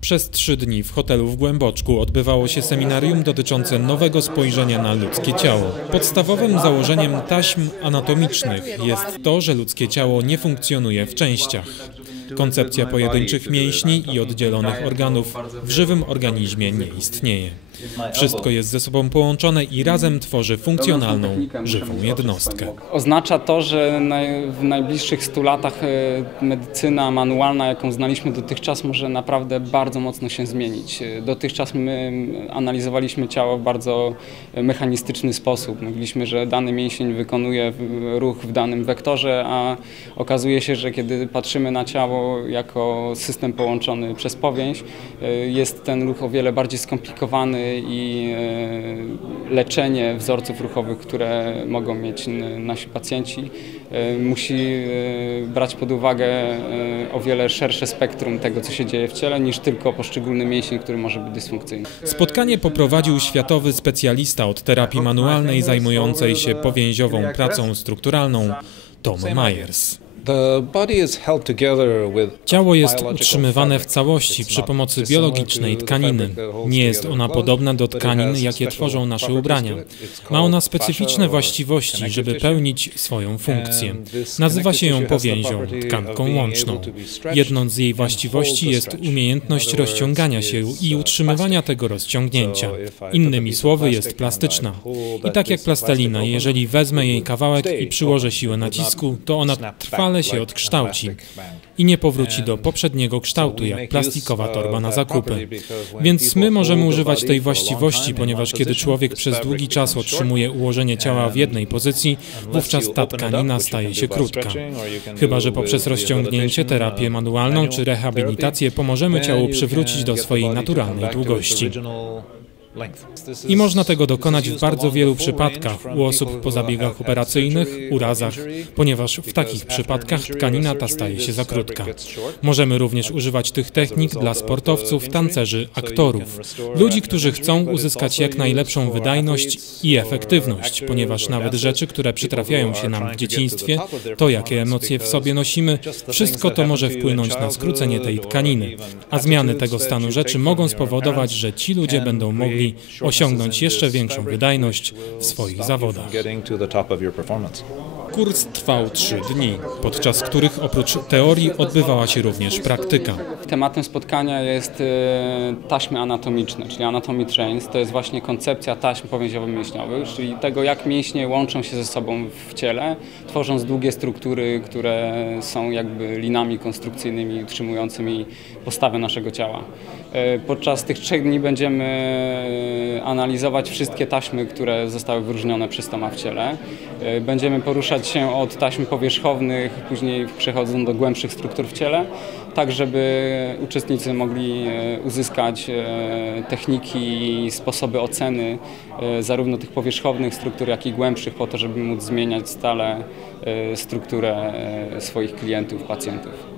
Przez 3 dni w hotelu w Głęboczku odbywało się seminarium dotyczące nowego spojrzenia na ludzkie ciało. Podstawowym założeniem taśm anatomicznych jest to, że ludzkie ciało nie funkcjonuje w częściach. Koncepcja pojedynczych mięśni i oddzielonych organów w żywym organizmie nie istnieje. Wszystko jest ze sobą połączone i razem tworzy funkcjonalną, żywą jednostkę. Oznacza to, że w najbliższych 100 latach medycyna manualna, jaką znaliśmy dotychczas, może naprawdę bardzo mocno się zmienić. Dotychczas my analizowaliśmy ciało w bardzo mechanistyczny sposób. Mówiliśmy, że dany mięsień wykonuje ruch w danym wektorze, a okazuje się, że kiedy patrzymy na ciało jako system połączony przez powięź, jest ten ruch o wiele bardziej skomplikowany i leczenie wzorców ruchowych, które mogą mieć nasi pacjenci, musi brać pod uwagę o wiele szersze spektrum tego, co się dzieje w ciele, niż tylko poszczególny mięsień, który może być dysfunkcyjny. Spotkanie poprowadził światowy specjalista od terapii manualnej zajmującej się powięziową pracą strukturalną, Tom Myers. Ciało jest utrzymywane w całości przy pomocy biologicznej tkaniny. Nie jest ona podobna do tkanin, jakie tworzą nasze ubrania. Ma ona specyficzne właściwości, żeby pełnić swoją funkcję. Nazywa się ją powięzią, tkanką łączną. Jedną z jej właściwości jest umiejętność rozciągania się i utrzymywania tego rozciągnięcia. Innymi słowy, jest plastyczna. I tak jak plastelina, jeżeli wezmę jej kawałek i przyłożę siłę nacisku, to ona trwale się odkształci i nie powróci do poprzedniego kształtu, jak plastikowa torba na zakupy. Więc my możemy używać tej właściwości, ponieważ kiedy człowiek przez długi czas otrzymuje ułożenie ciała w jednej pozycji, wówczas ta tkanina staje się krótka. Chyba że poprzez rozciągnięcie, terapię manualną czy rehabilitację pomożemy ciału przywrócić do swojej naturalnej długości. I można tego dokonać w bardzo wielu przypadkach, u osób po zabiegach operacyjnych, urazach, ponieważ w takich przypadkach tkanina ta staje się za krótka. Możemy również używać tych technik dla sportowców, tancerzy, aktorów, ludzi, którzy chcą uzyskać jak najlepszą wydajność i efektywność, ponieważ nawet rzeczy, które przytrafiają się nam w dzieciństwie, to jakie emocje w sobie nosimy, wszystko to może wpłynąć na skrócenie tej tkaniny, a zmiany tego stanu rzeczy mogą spowodować, że ci ludzie będą mogli osiągnąć jeszcze większą wydajność w swoich zawodach. Kurs trwał 3 dni, podczas których oprócz teorii odbywała się również praktyka. Tematem spotkania jest taśmy anatomiczne, czyli anatomy trains. To jest właśnie koncepcja taśm powięziowo-mięśniowych, czyli tego, jak mięśnie łączą się ze sobą w ciele, tworząc długie struktury, które są jakby linami konstrukcyjnymi utrzymującymi postawę naszego ciała. Podczas tych 3 dni będziemy analizować wszystkie taśmy, które zostały wyróżnione przez Toma w ciele. Będziemy poruszać się od taśm powierzchownych, później przechodzą do głębszych struktur w ciele, tak żeby uczestnicy mogli uzyskać techniki i sposoby oceny zarówno tych powierzchownych struktur, jak i głębszych, po to, żeby móc zmieniać stale strukturę swoich klientów, pacjentów.